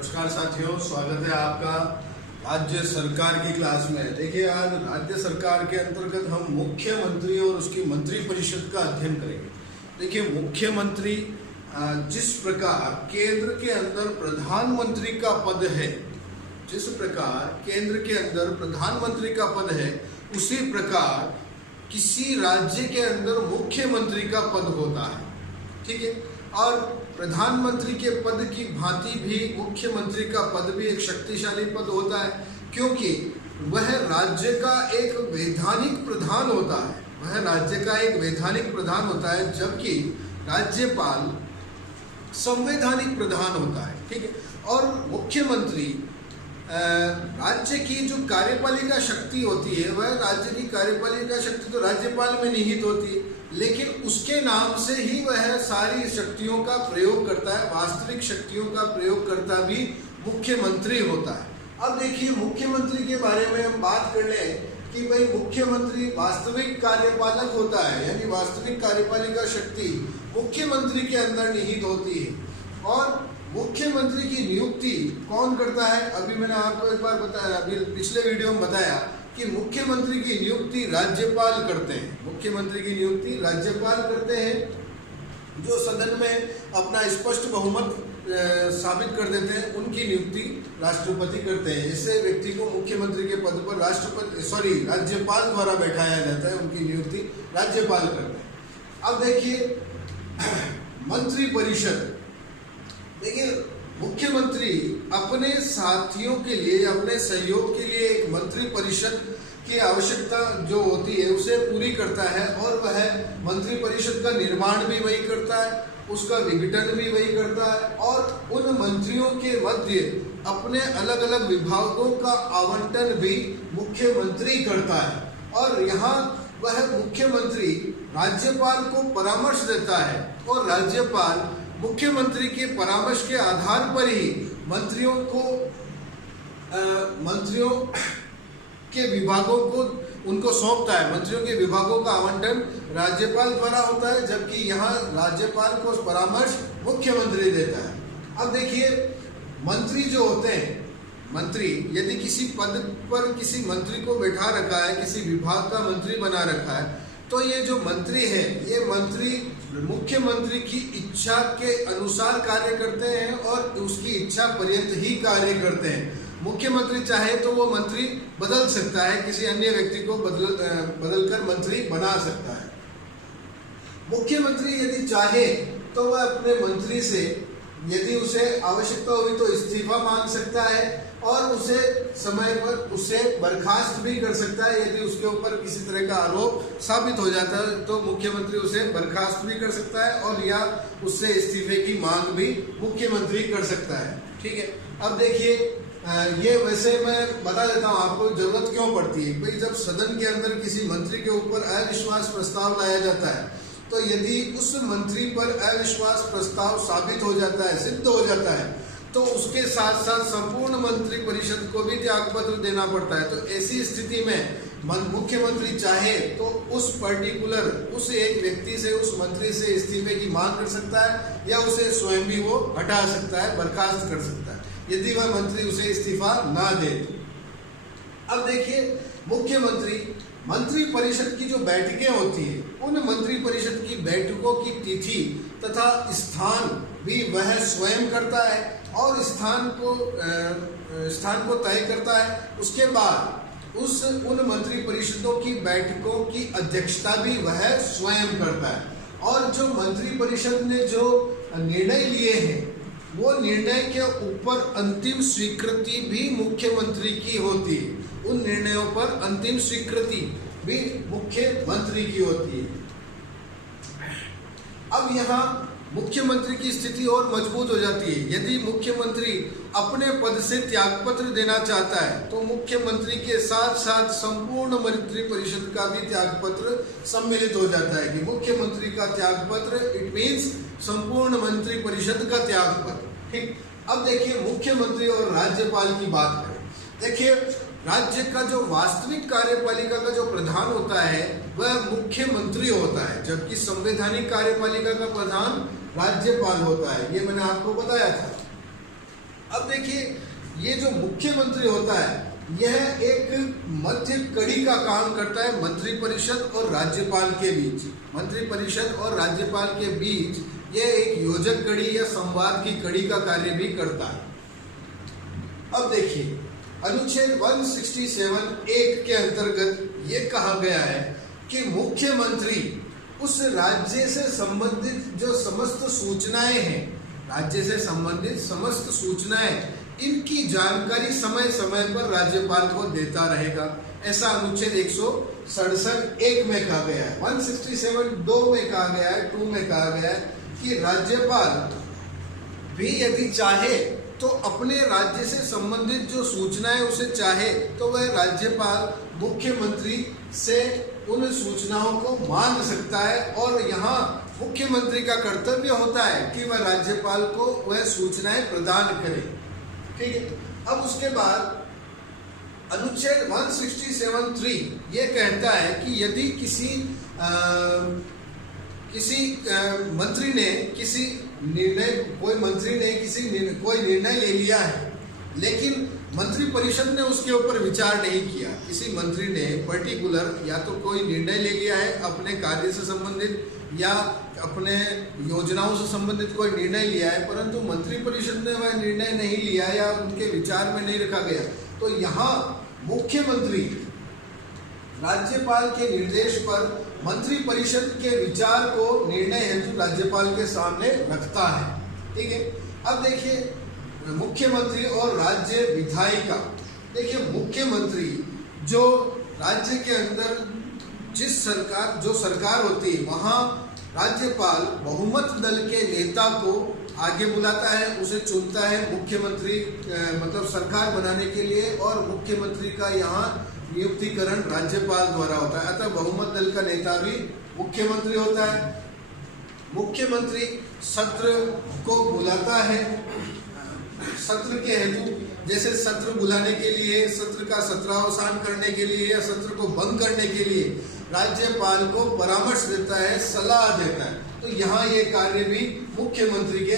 नमस्कार साथियों, स्वागत है आपका राज्य सरकार की क्लास में। देखिए, आज राज्य सरकार के अंतर्गत हम मुख्यमंत्री और उसकी मंत्री परिषद का अध्ययन करेंगे। देखिए, मुख्यमंत्री जिस प्रकार केंद्र के अंदर प्रधानमंत्री का पद है, जिस प्रकार केंद्र के अंदर प्रधानमंत्री का पद है, उसी प्रकार किसी राज्य के अंदर मुख्यमंत्री का पद होता है। ठीक है। और प्रधानमंत्री के पद की भांति भी मुख्यमंत्री का पद भी एक शक्तिशाली पद होता है, क्योंकि वह राज्य का एक वैधानिक प्रधान होता है। वह राज्य का एक वैधानिक प्रधान होता है, जबकि राज्यपाल संवैधानिक प्रधान होता है। ठीक है। और मुख्यमंत्री राज्य की जो कार्यपालिका शक्ति होती है, वह राज्य की कार्यपालिका शक्ति तो राज्यपाल में निहित होती है, लेकिन उसके नाम से ही वह सारी शक्तियों का प्रयोग करता है। वास्तविक शक्तियों का प्रयोग करता भी मुख्यमंत्री होता है। अब देखिए, मुख्यमंत्री के बारे में हम बात कर लें कि भाई मुख्यमंत्री वास्तविक कार्यपालक होता है, यानी वास्तविक कार्यपालिका शक्ति मुख्यमंत्री के अंदर निहित होती है। और मुख्यमंत्री की नियुक्ति कौन करता है? अभी मैंने आपको एक बार बताया, अभी पिछले वीडियो में बताया कि मुख्यमंत्री की नियुक्ति राज्यपाल करते हैं। मुख्यमंत्री की नियुक्ति राज्यपाल करते हैं, जो सदन में अपना स्पष्ट बहुमत साबित कर देते हैं। उनकी नियुक्ति राष्ट्रपति करते हैं। ऐसे व्यक्ति को मुख्यमंत्री के पद पर राज्यपाल द्वारा बैठाया जाता है। उनकी नियुक्ति राज्यपाल करते हैं। अब देखिए, मंत्री परिषद। देखिए, मुख्यमंत्री अपने साथियों के लिए, अपने सहयोग के लिए एक मंत्री परिषद की आवश्यकता जो होती है उसे पूरी करता है, और वह मंत्री परिषद का निर्माण भी वही करता है, उसका विघटन भी वही करता है, और उन मंत्रियों के मध्य अपने अलग अलग विभागों का आवंटन भी मुख्यमंत्री करता है। और यहाँ वह मुख्यमंत्री राज्यपाल को परामर्श देता है, और राज्यपाल मुख्यमंत्री के परामर्श के आधार पर ही मंत्रियों के विभागों को उनको सौंपता है। मंत्रियों के विभागों का आवंटन राज्यपाल द्वारा होता है, जबकि यहाँ राज्यपाल को परामर्श मुख्यमंत्री देता है। अब देखिए, मंत्री जो होते हैं, मंत्री यदि किसी पद पर किसी मंत्री को बैठा रखा है, किसी विभाग का मंत्री बना रखा है, तो ये जो मंत्री है, ये मंत्री मुख्यमंत्री की इच्छा के अनुसार कार्य करते हैं और उसकी इच्छा पर्यंत ही कार्य करते हैं। मुख्यमंत्री चाहे तो वो मंत्री बदल सकता है, किसी अन्य व्यक्ति को बदलकर मंत्री बना सकता है। मुख्यमंत्री यदि चाहे तो वह अपने मंत्री से, यदि उसे आवश्यकता हुई तो इस्तीफा मांग सकता है, और उसे समय पर उसे बर्खास्त भी कर सकता है। यदि उसके ऊपर किसी तरह का आरोप साबित हो जाता है तो मुख्यमंत्री उसे बर्खास्त भी कर सकता है, और या उससे इस्तीफे की मांग भी मुख्यमंत्री कर सकता है। ठीक है। अब देखिए, ये वैसे मैं बता देता हूँ आपको जरूरत क्यों पड़ती है। भाई, जब सदन के अंदर किसी मंत्री के ऊपर अविश्वास प्रस्ताव लाया जाता है, तो यदि उस मंत्री पर अविश्वास प्रस्ताव साबित हो जाता है, सिद्ध हो जाता है, तो उसके साथ साथ संपूर्ण मंत्री परिषद को भी त्यागपत्र देना पड़ता है। तो ऐसी स्थिति में मुख्यमंत्री चाहे तो उस एक व्यक्ति से, उस मंत्री से इस्तीफे की मांग कर सकता है, या उसे स्वयं भी वो हटा सकता है, बर्खास्त कर सकता है, यदि वह मंत्री उसे इस्तीफा ना दे तो। अब देखिए, मंत्री परिषद की जो बैठकें होती है, उन मंत्री परिषद की बैठकों की तिथि तथा स्थान भी वह स्वयं करता है, और स्थान को तय करता है। उसके बाद उन मंत्री परिषदों की बैठकों की अध्यक्षता भी वह स्वयं करता है, और जो मंत्री परिषद ने जो निर्णय लिए हैं, वो निर्णय के ऊपर अंतिम स्वीकृति भी मुख्यमंत्री की होती है। उन निर्णयों पर अंतिम स्वीकृति भी मुख्यमंत्री की होती है। अब यहाँ मुख्यमंत्री की स्थिति और मजबूत हो जाती है। यदि मुख्यमंत्री अपने पद से त्यागपत्र देना चाहता है, तो मुख्यमंत्री के साथ साथ संपूर्ण मंत्री परिषद का भी त्यागपत्र सम्मिलित हो जाता है। कि मुख्यमंत्री का त्यागपत्र, इट मीन्स संपूर्ण मंत्री परिषद का त्यागपत्र। ठीक। अब देखिए, मुख्यमंत्री और राज्यपाल की बात करें। देखिए, राज्य का जो वास्तविक कार्यपालिका का जो प्रधान होता है वह मुख्यमंत्री होता है, जबकि संवैधानिक कार्यपालिका का प्रधान राज्यपाल होता है। ये मैंने आपको बताया था। अब देखिए, ये जो मुख्यमंत्री होता है यह एक मध्य कड़ी का काम करता है मंत्री परिषद और राज्यपाल के बीच। मंत्री परिषद और राज्यपाल के बीच यह एक योजक कड़ी या संवाद की कड़ी का कार्य भी करता है। अब देखिए, अनुच्छेद 167(1) के अंतर्गत ये कहा गया है कि मुख्यमंत्री उस राज्य से संबंधित जो समस्त सूचनाएं हैं, राज्य से संबंधित समस्त सूचनाएं, इनकी जानकारी समय समय पर राज्यपाल को देता रहेगा। ऐसा अनुच्छेद 167(1) में कहा गया है। 167(2) में कहा गया है, 2 में कहा गया है कि राज्यपाल भी यदि चाहे तो अपने राज्य से संबंधित जो सूचनाएं उसे चाहे तो वह राज्यपाल मुख्यमंत्री से उन सूचनाओं को मांग सकता है, और यहाँ मुख्यमंत्री का कर्तव्य होता है कि वह राज्यपाल को वह सूचनाएं प्रदान करे। ठीक है। अब उसके बाद अनुच्छेद 167(3) ये कहता है कि यदि किसी मंत्री ने कोई निर्णय ले लिया है, लेकिन मंत्री परिषद ने उसके ऊपर विचार नहीं किया। किसी मंत्री ने पर्टिकुलर या तो कोई निर्णय ले लिया है अपने कार्य से संबंधित या अपने योजनाओं से संबंधित कोई निर्णय लिया है, परंतु मंत्री परिषद ने वह निर्णय नहीं लिया या उनके विचार में नहीं रखा गया, तो यहाँ मुख्यमंत्री राज्यपाल के निर्देश पर मंत्री परिषद के विचार को निर्णय हेतु राज्यपाल के सामने रखता है। ठीक है। अब देखिए, मुख्यमंत्री और राज्य विधायिका। देखिए, मुख्यमंत्री जो राज्य के अंदर जो सरकार होती है, वहाँ राज्यपाल बहुमत दल के नेता को आगे बुलाता है, उसे चुनता है मुख्यमंत्री मतलब सरकार बनाने के लिए, और मुख्यमंत्री का यहाँ नियुक्तिकरण राज्यपाल द्वारा होता है। अतः बहुमत दल का नेता भी मुख्यमंत्री होता है। मुख्यमंत्री सत्र को बुलाता है, सत्र के हेतु, जैसे सत्र बुलाने के लिए, सत्र का सत्रावसान करने के लिए या सत्र को भंग करने के लिए राज्यपाल को परामर्श देता है, सलाह देता है। तो यहाँ ये कार्य भी मुख्यमंत्री के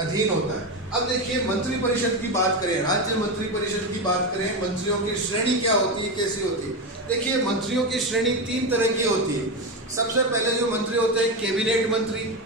अधीन होता है। अब देखिए, मंत्री परिषद की बात करें, राज्य मंत्री परिषद की बात करें, मंत्रियों की श्रेणी क्या होती है, कैसी होती है? देखिए, मंत्रियों की श्रेणी 3 तरह की होती है। सबसे पहले जो मंत्री होते हैं कैबिनेट मंत्री,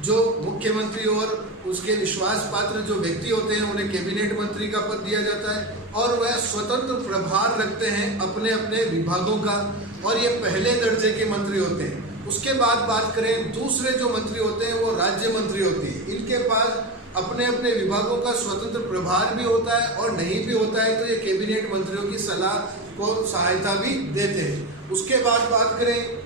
जो मुख्यमंत्री और उसके विश्वास पात्र जो व्यक्ति होते हैं उन्हें कैबिनेट मंत्री का पद दिया जाता है, और वह स्वतंत्र प्रभार रखते हैं अपने अपने विभागों का, और ये पहले दर्जे के मंत्री होते हैं। उसके बाद बात करें, दूसरे जो मंत्री होते हैं वो राज्य मंत्री होते हैं। इनके पास अपने अपने विभागों का स्वतंत्र प्रभार भी होता है, और नहीं भी होता है तो ये कैबिनेट मंत्रियों की सलाह को सहायता भी देते हैं। उसके बाद बात करें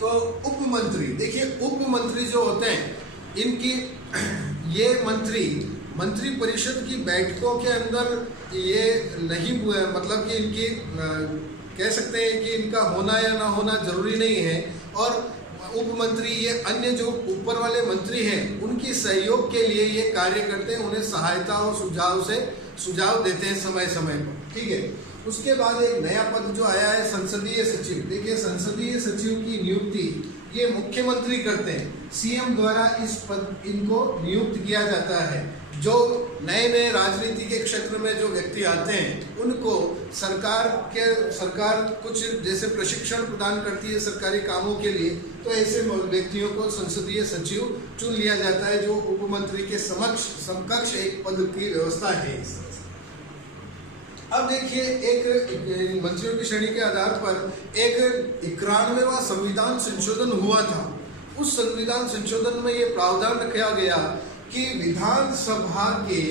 तो उप मंत्री। देखिए, उप मंत्री जो होते हैं, इनकी ये मंत्री परिषद की बैठकों के अंदर ये नहीं, मतलब कि इनकी कह सकते हैं कि इनका होना या ना होना जरूरी नहीं है, और उप मंत्री ये अन्य जो ऊपर वाले मंत्री हैं उनकी सहयोग के लिए ये कार्य करते हैं, उन्हें सहायता और सुझाव देते हैं समय समय पर। ठीक है। उसके बाद एक नया पद जो आया है संसदीय सचिव। देखिए, संसदीय सचिव की नियुक्ति ये मुख्यमंत्री करते हैं, सीएम द्वारा इनको नियुक्त किया जाता है। जो नए नए राजनीति के क्षेत्र में जो व्यक्ति आते हैं उनको सरकार कुछ जैसे प्रशिक्षण प्रदान करती है सरकारी कामों के लिए, तो ऐसे व्यक्तियों को संसदीय सचिव चुन लिया जाता है, जो उपमंत्री के समकक्ष एक पद की व्यवस्था है। अब देखिए, एक मंत्रियों की श्रेणी के आधार पर एक 91वां संविधान संशोधन हुआ था। उस संविधान संशोधन में ये प्रावधान रखा गया कि विधानसभा के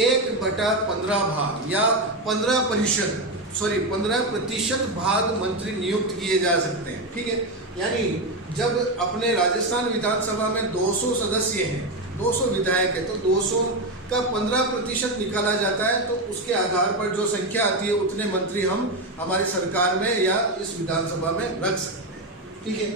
1/15 भाग या 15% भाग मंत्री नियुक्त किए जा सकते हैं। ठीक है। यानी जब अपने राजस्थान विधानसभा में 200 सदस्य हैं, 200 विधायक है, तो 200 का 15% निकाला जाता है, तो उसके आधार पर जो संख्या आती है उतने मंत्री हम हमारी सरकार में या इस विधानसभा में रख सकते हैं। ठीक है।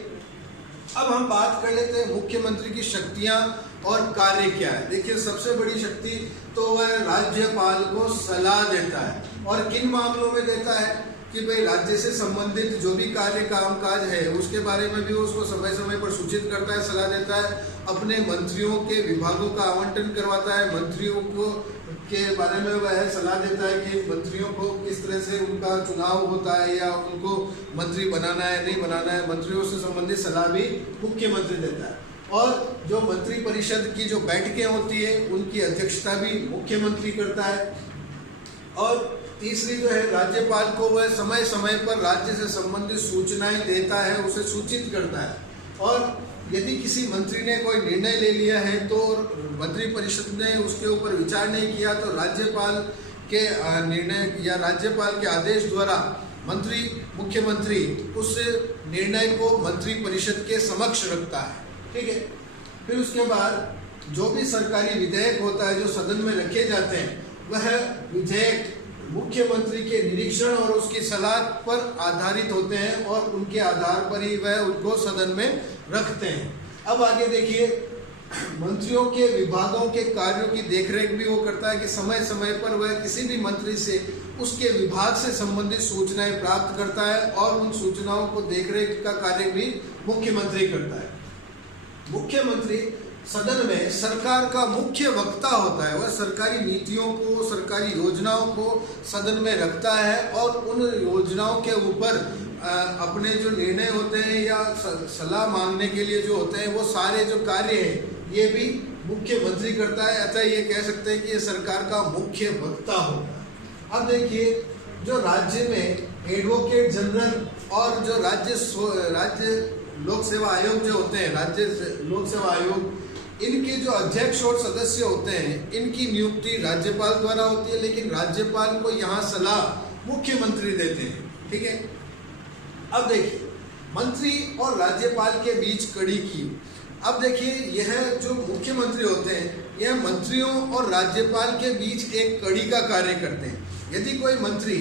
अब हम बात कर लेते हैं मुख्यमंत्री की शक्तियां और कार्य क्या है। देखिए, सबसे बड़ी शक्ति तो वह राज्यपाल को सलाह देता है, और किन मामलों में देता है कि भाई राज्य से संबंधित जो भी कार्य कामकाज है उसके बारे में भी उसको समय समय पर सूचित करता है, सलाह देता है, अपने मंत्रियों के विभागों का आवंटन करवाता है, मंत्रियों को के बारे में वह सलाह देता है कि मंत्रियों को किस तरह से उनका चुनाव होता है या उनको मंत्री बनाना है नहीं बनाना है, मंत्रियों से संबंधित सलाह भी मुख्यमंत्री देता है। और जो मंत्री परिषद की जो बैठकें होती है उनकी अध्यक्षता भी मुख्यमंत्री करता है। और तीसरी जो है, राज्यपाल को वह समय समय पर राज्य से संबंधित सूचनाएं देता है, उसे सूचित करता है। और यदि किसी मंत्री ने कोई निर्णय ले लिया है तो मंत्री परिषद ने उसके ऊपर विचार नहीं किया तो राज्यपाल के निर्णय या राज्यपाल के आदेश द्वारा मुख्यमंत्री उस निर्णय को मंत्री परिषद के समक्ष रखता है। ठीक है। फिर उसके बाद जो भी सरकारी विधेयक होता है जो सदन में रखे जाते हैं, वह विधेयक मुख्यमंत्री के निरीक्षण और उसकी सलाह पर आधारित होते हैं और उनके आधार पर ही वह उनको सदन में रखते हैं। अब आगे देखिए, मंत्रियों के विभागों के कार्यों की देखरेख भी वो करता है कि समय समय पर वह किसी भी मंत्री से उसके विभाग से संबंधित सूचनाएं प्राप्त करता है और उन सूचनाओं को देखरेख का कार्य भी मुख्यमंत्री करता है। मुख्यमंत्री सदन में सरकार का मुख्य वक्ता होता है, वह सरकारी नीतियों को, सरकारी योजनाओं को सदन में रखता है और उन योजनाओं के ऊपर अपने जो निर्णय होते हैं या सलाह मांगने के लिए जो होते हैं वो सारे जो कार्य हैं ये भी मुख्यमंत्री करता है। अतः ये कह सकते हैं कि ये सरकार का मुख्य वक्ता होता है। अब देखिए, जो राज्य में एडवोकेट जनरल और जो राज्य लोक सेवा आयोग जो होते हैं, राज्य लोक सेवा आयोग, इनके जो अध्यक्ष और सदस्य होते हैं इनकी नियुक्ति राज्यपाल द्वारा होती है, लेकिन राज्यपाल को यहाँ सलाह मुख्यमंत्री देते हैं। ठीक है। अब देखिए, मंत्री और राज्यपाल के बीच कड़ी की। अब देखिए, यह जो मुख्यमंत्री होते हैं यह मंत्रियों और राज्यपाल के बीच एक कड़ी का कार्य करते हैं। यदि कोई मंत्री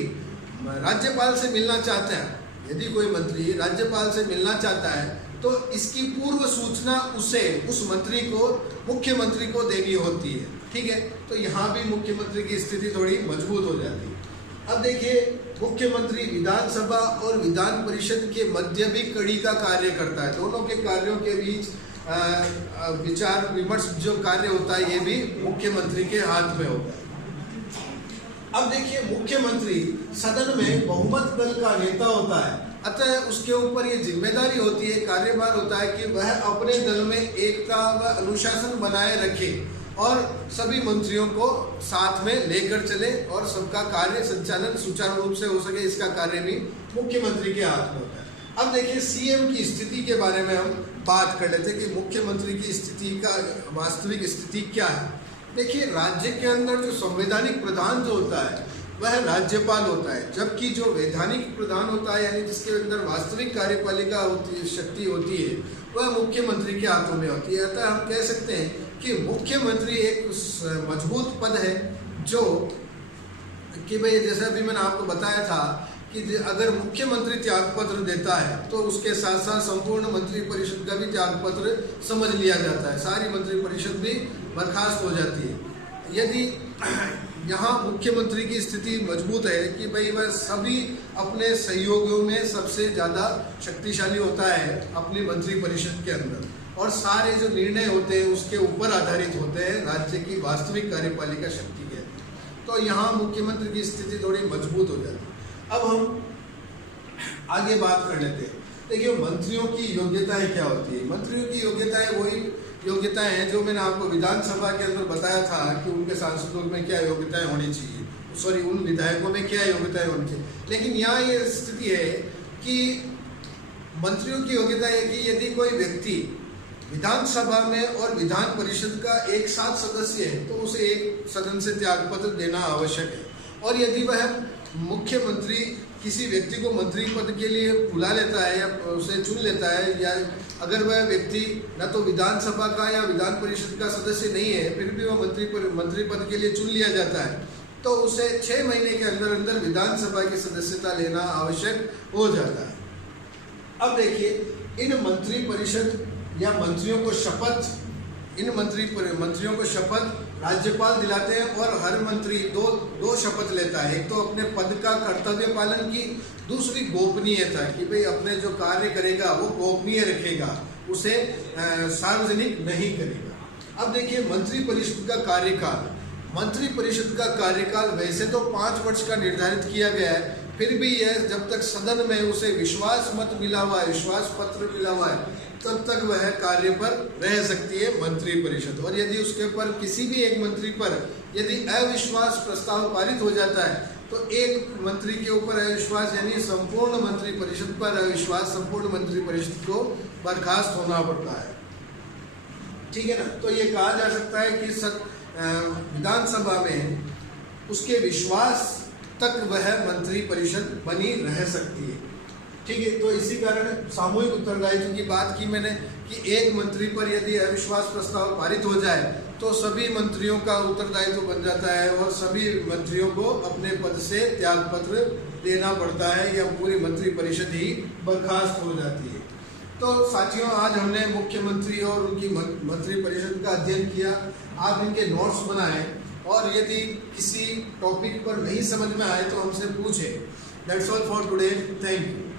राज्यपाल से मिलना चाहता है, यदि कोई मंत्री राज्यपाल से मिलना चाहता है तो इसकी पूर्व सूचना उस मंत्री को, मुख्यमंत्री को देनी होती है। ठीक है। तो यहाँ भी मुख्यमंत्री की स्थिति थोड़ी मजबूत हो जाती है। अब देखिए, मुख्यमंत्री विधानसभा और विधान परिषद के मध्य भी कड़ी का कार्य करता है। दोनों के कार्यों के बीच विचार विमर्श जो कार्य होता है ये भी मुख्यमंत्री के हाथ में होता है। अब देखिए, मुख्यमंत्री सदन में बहुमत दल का नेता होता है, अतः उसके ऊपर ये जिम्मेदारी होती है, कार्यभार होता है कि वह अपने दल में एकता व अनुशासन बनाए रखे और सभी मंत्रियों को साथ में लेकर चले और सबका कार्य संचालन सुचारू रूप से हो सके, इसका कार्य भी मुख्यमंत्री के हाथ में होता है। अब देखिए, सीएम की स्थिति के बारे में हम बात कर लेते हैं कि मुख्यमंत्री की स्थिति का वास्तविक स्थिति क्या है। देखिए, राज्य के अंदर जो संवैधानिक प्रधान जो होता है वह राज्यपाल होता है, जबकि जो वैधानिक प्रधान होता है यानी जिसके अंदर वास्तविक कार्यपालिका शक्ति होती है वह मुख्यमंत्री के हाथों में होती है। अतः हम कह सकते हैं कि मुख्यमंत्री एक मजबूत पद है जो कि भाई, जैसा अभी मैंने आपको बताया था कि अगर मुख्यमंत्री त्यागपत्र देता है तो उसके साथ साथ संपूर्ण मंत्री परिषद का भी त्यागपत्र समझ लिया जाता है, सारी मंत्री परिषद भी बर्खास्त हो जाती है। यदि यहाँ मुख्यमंत्री की स्थिति मजबूत है कि भाई वह सभी अपने सहयोगियों में सबसे ज़्यादा शक्तिशाली होता है अपनी मंत्री परिषद के अंदर, और सारे जो निर्णय होते हैं उसके ऊपर आधारित होते हैं राज्य की वास्तविक कार्यपालिका शक्ति के। तो यहाँ मुख्यमंत्री की स्थिति थोड़ी मजबूत हो जाती है। अब हम आगे बात कर लेते हैं। देखिए, मंत्रियों की योग्यताएं क्या होती है। मंत्रियों की योग्यताएं वही योग्यताएं हैं जो मैंने आपको विधानसभा के अंदर बताया था कि उनके सांसदों में क्या योग्यताएं होनी चाहिए, सॉरी उन विधायकों में क्या योग्यताएं होनी चाहिए। लेकिन यहाँ ये स्थिति है कि मंत्रियों की योग्यता है कि यदि कोई व्यक्ति विधानसभा में और विधान परिषद का एक साथ सदस्य है तो उसे एक सदन से त्यागपत्र देना आवश्यक है। और यदि वह मुख्यमंत्री किसी व्यक्ति को मंत्री पद के लिए बुला लेता है या उसे चुन लेता है, या अगर वह व्यक्ति न तो विधानसभा का या विधान परिषद का सदस्य नहीं है फिर भी वह मंत्री पद के लिए चुन लिया जाता है, तो उसे 6 महीने के अंदर अंदर विधानसभा की सदस्यता लेना आवश्यक हो जाता है। अब देखिए, इन मंत्री परिषद या मंत्रियों को शपथ राज्यपाल दिलाते हैं और हर मंत्री दो शपथ लेता है। एक तो अपने पद का कर्तव्य पालन की, दूसरी गोपनीयता की, भाई अपने जो कार्य करेगा वो गोपनीय रखेगा, उसे सार्वजनिक नहीं करेगा। अब देखिए मंत्री परिषद का कार्यकाल, मंत्री परिषद का कार्यकाल वैसे तो 5 वर्ष का निर्धारित किया गया है, फिर भी यह जब तक सदन में उसे विश्वास मत मिला हुआ है, विश्वास पत्र मिला हुआ है, तब तक वह कार्य पर रह सकती है मंत्री परिषद। और यदि उसके ऊपर किसी भी एक मंत्री पर यदि अविश्वास प्रस्ताव पारित हो जाता है तो एक मंत्री के ऊपर अविश्वास यानी संपूर्ण मंत्री परिषद पर अविश्वास, संपूर्ण मंत्री परिषद को बर्खास्त होना पड़ता है। ठीक है ना। तो ये कहा जा सकता है कि विधानसभा में उसके विश्वास तक वह मंत्री परिषद बनी रह सकती है। ठीक है। तो इसी कारण सामूहिक उत्तरदायित्व की बात की मैंने कि एक मंत्री पर यदि अविश्वास प्रस्ताव पारित हो जाए तो सभी मंत्रियों का उत्तरदायित्व बन जाता है और सभी मंत्रियों को अपने पद से त्यागपत्र देना पड़ता है या पूरी मंत्री परिषद ही बर्खास्त हो जाती है। तो साथियों, आज हमने मुख्यमंत्री और उनकी मंत्री परिषद का अध्ययन किया। आप इनके नोट्स बनाएं और यदि किसी टॉपिक पर नहीं समझ में आए तो हमसे पूछें। That's all for today. Thank you.